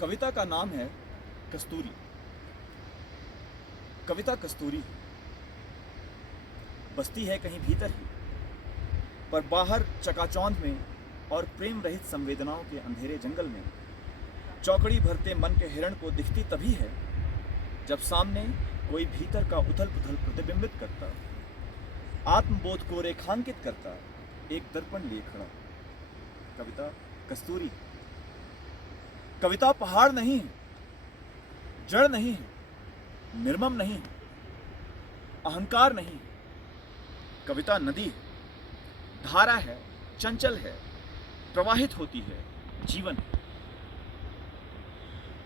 कविता का नाम है कस्तूरी। कविता कस्तूरी बसती है कहीं भीतर ही, पर बाहर चकाचौंध में और प्रेम रहित संवेदनाओं के अंधेरे जंगल में चौकड़ी भरते मन के हिरण को दिखती तभी है जब सामने कोई भीतर का उथल पुथल प्रतिबिंबित करता, आत्मबोध को रेखांकित करता एक दर्पण लिए खड़ा। कविता कस्तूरी। कविता पहाड़ नहीं है, जड़ नहीं है, निर्मम नहीं है, अहंकार नहीं है। कविता नदी है, धारा है, चंचल है, प्रवाहित होती है, जीवन है।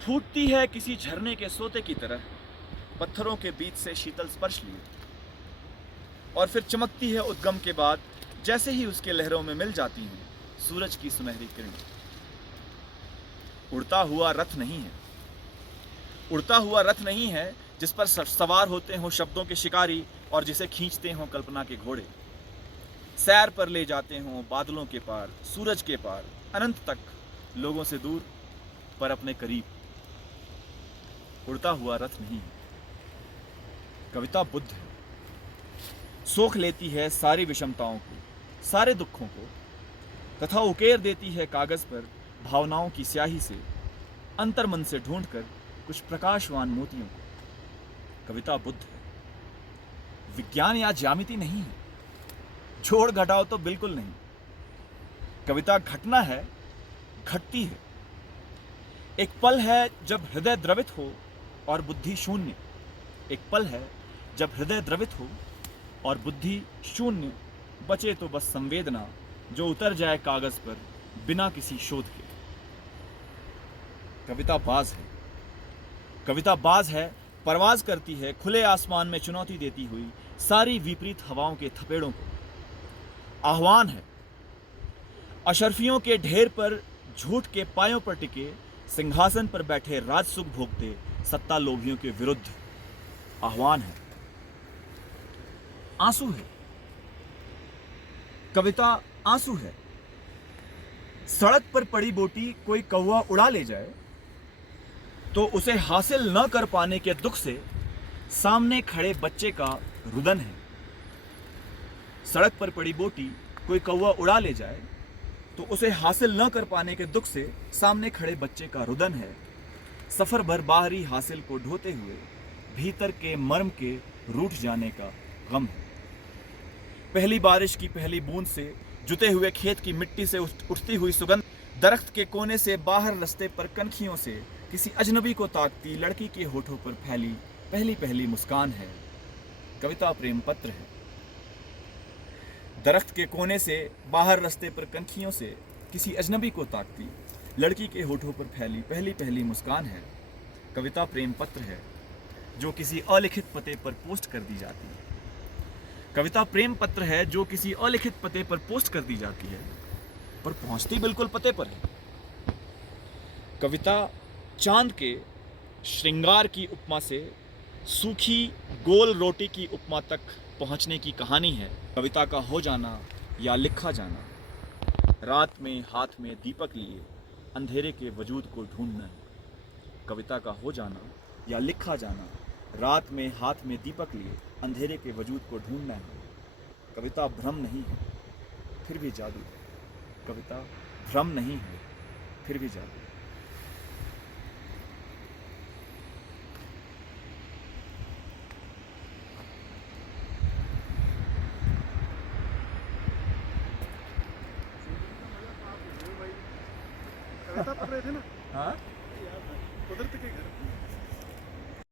फूटती है किसी झरने के सोते की तरह, पत्थरों के बीच से शीतल स्पर्श लिए, और फिर चमकती है उद्गम के बाद जैसे ही उसके लहरों में मिल जाती हैं सूरज की सुनहरी किरणें। उड़ता हुआ रथ नहीं है, उड़ता हुआ रथ नहीं है जिस पर सवार होते हों शब्दों के शिकारी और जिसे खींचते हों कल्पना के घोड़े, सैर पर ले जाते हों बादलों के पार, सूरज के पार, अनंत तक, लोगों से दूर पर अपने करीब। उड़ता हुआ रथ नहीं है। कविता बुद्ध है, सोख लेती है सारी विषमताओं को, सारे दुखों को, तथा उकेर देती है कागज पर भावनाओं की स्याही से, अंतर्मन से ढूंढकर कुछ प्रकाशवान मोतियों को। कविता बुद्ध है, विज्ञान या ज्यामिति नहीं है, जोड़ घटाओ तो बिल्कुल नहीं। कविता घटना है, घटती है। एक पल है जब हृदय द्रवित हो और बुद्धि शून्य। एक पल है जब हृदय द्रवित हो और बुद्धि शून्य, बचे तो बस संवेदना जो उतर जाए कागज पर बिना किसी शोध के। कविता बाज है, कविता बाज है, परवाज करती है खुले आसमान में चुनौती देती हुई सारी विपरीत हवाओं के थपेड़ों को। आह्वान है, अशर्फियों के ढेर पर झूठ के पायों पर टिके सिंहासन पर बैठे राजसुख भोगते सत्ता लोभियों के विरुद्ध। आह्वान है। आंसू है, कविता आंसू है। सड़क पर पड़ी बोटी कोई कौवा उड़ा ले जाए तो उसे हासिल न कर पाने के दुख से सामने खड़े बच्चे का रुदन है। सड़क पर पड़ी बोटी कोई कौवा उड़ा ले जाए तो उसे हासिल न कर पाने के दुख से सामने खड़े बच्चे का रुदन है। सफर भर बाहरी हासिल को ढोते हुए भीतर के मर्म के रूठ जाने का गम है। पहली बारिश की पहली बूंद से जुते हुए खेत की मिट्टी से उठती हुई सुगंध, दरख्त के कोने से बाहर रास्ते पर कनखियों से किसी अजनबी को ताकती लड़की के होठों पर फैली पहली पहली मुस्कान है। कविता प्रेम पत्र है। दरख्त के कोने से बाहर रास्ते पर कनखियों से किसी अजनबी को ताकती लड़की के होठों पर फैली पहली पहली मुस्कान है। कविता प्रेम पत्र है जो किसी अलिखित पते पर पोस्ट कर दी जाती है। कविता प्रेम पत्र है जो किसी अलिखित पते पर पोस्ट कर दी जाती है, पर पहुंचती बिल्कुल पते पर है। कविता चांद के श्रृंगार की उपमा से सूखी गोल रोटी की उपमा तक पहुंचने की कहानी है। कविता का हो जाना या लिखा जाना, रात में हाथ में दीपक लिए अंधेरे के वजूद को ढूंढना है। कविता का हो जाना या लिखा जाना, रात में हाथ में दीपक लिए अंधेरे के वजूद को ढूंढना है। कविता भ्रम नहीं है, फिर भी जादू है। कविता भ्रम नहीं है, फिर भी जादू है। कविता पढ़ रहे थे ना? हाँ, कुदरत के घर